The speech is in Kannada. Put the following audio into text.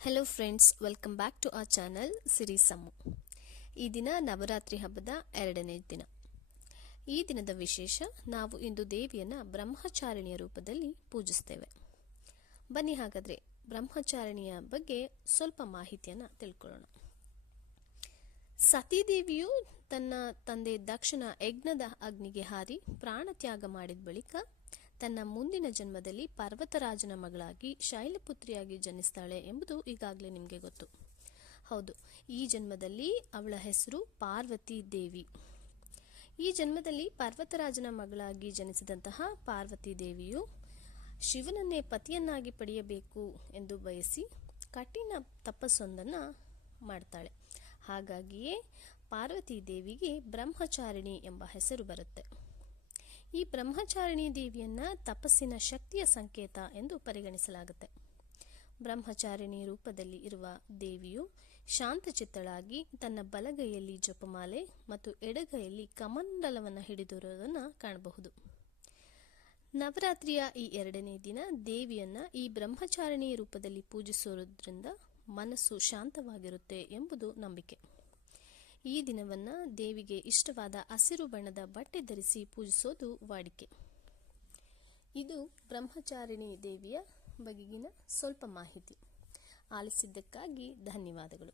Hello friends welcome back to ಆ ಚಾನಲ್ ಸಿರಿ ಸಮ್ಮು ಈ ದಿನ ನವರಾತ್ರಿ ಹಬ್ಬದ ಎರಡನೇ ದಿನ. ಈ ದಿನದ ವಿಶೇಷ, ನಾವು ಇಂದು ದೇವಿಯನ್ನು ಬ್ರಹ್ಮಚಾರಿಣಿಯ ರೂಪದಲ್ಲಿ ಪೂಜಿಸ್ತೇವೆ. ಬನ್ನಿ ಹಾಗಾದರೆ ಬ್ರಹ್ಮಚಾರಿಣಿಯ ಬಗ್ಗೆ ಸ್ವಲ್ಪ ಮಾಹಿತಿಯನ್ನು ತಿಳ್ಕೊಳ್ಳೋಣ. ಸತೀದೇವಿಯು ತನ್ನ ತಂದೆ ದಕ್ಷಿಣ ಯಜ್ಞದ ಅಗ್ನಿಗೆ ಹಾರಿ ಪ್ರಾಣ ತ್ಯಾಗ ಮಾಡಿದ ಬಳಿಕ ತನ್ನ ಮುಂದಿನ ಜನ್ಮದಲ್ಲಿ ಪರ್ವತರಾಜನ ಮಗಳಾಗಿ ಶೈಲಪುತ್ರಿಯಾಗಿ ಜನಿಸ್ತಾಳೆ ಎಂಬುದು ಈಗಾಗಲೇ ನಿಮಗೆ ಗೊತ್ತು. ಹೌದು, ಈ ಜನ್ಮದಲ್ಲಿ ಅವಳ ಹೆಸರು ಪಾರ್ವತಿ ದೇವಿ. ಈ ಜನ್ಮದಲ್ಲಿ ಪಾರ್ವತರಾಜನ ಮಗಳಾಗಿ ಜನಿಸಿದಂತಹ ಪಾರ್ವತಿ ದೇವಿಯು ಶಿವನನ್ನೇ ಪತಿಯನ್ನಾಗಿ ಪಡೆಯಬೇಕು ಎಂದು ಬಯಸಿ ಕಠಿಣ ತಪಸ್ಸೊಂದನ್ನು ಮಾಡ್ತಾಳೆ. ಹಾಗಾಗಿಯೇ ಪಾರ್ವತಿ ದೇವಿಗೆ ಬ್ರಹ್ಮಚಾರಿಣಿ ಎಂಬ ಹೆಸರು ಬರುತ್ತೆ. ಈ ಬ್ರಹ್ಮಚಾರಿಣಿ ದೇವಿಯನ್ನ ತಪಸ್ಸಿನ ಶಕ್ತಿಯ ಸಂಕೇತ ಎಂದು ಪರಿಗಣಿಸಲಾಗುತ್ತೆ. ಬ್ರಹ್ಮಚಾರಿಣಿ ರೂಪದಲ್ಲಿ ಇರುವ ದೇವಿಯು ಶಾಂತಚಿತ್ತಳಾಗಿ ತನ್ನ ಬಲಗೈಯಲ್ಲಿ ಜಪಮಾಲೆ ಮತ್ತು ಎಡಗೈಯಲ್ಲಿ ಕಮಂಡಲವನ್ನು ಹಿಡಿದಿರುವುದನ್ನು ಕಾಣಬಹುದು. ನವರಾತ್ರಿಯ ಈ ಎರಡನೇ ದಿನ ದೇವಿಯನ್ನ ಈ ಬ್ರಹ್ಮಚಾರಿಣಿ ರೂಪದಲ್ಲಿ ಪೂಜಿಸೋದ್ರಿಂದ ಮನಸ್ಸು ಶಾಂತವಾಗಿರುತ್ತೆ ಎಂಬುದು ನಂಬಿಕೆ. ಈ ದಿನವನ್ನು ದೇವಿಗೆ ಇಷ್ಟವಾದ ಹಸಿರು ಬಣ್ಣದ ಬಟ್ಟೆ ಧರಿಸಿ ಪೂಜಿಸೋದು ವಾಡಿಕೆ. ಇದು ಬ್ರಹ್ಮಚಾರಿಣಿ ದೇವಿಯ ಬಗೆಗಿನ ಸ್ವಲ್ಪ ಮಾಹಿತಿ. ಆಲಿಸಿದ್ದಕ್ಕಾಗಿ ಧನ್ಯವಾದಗಳು.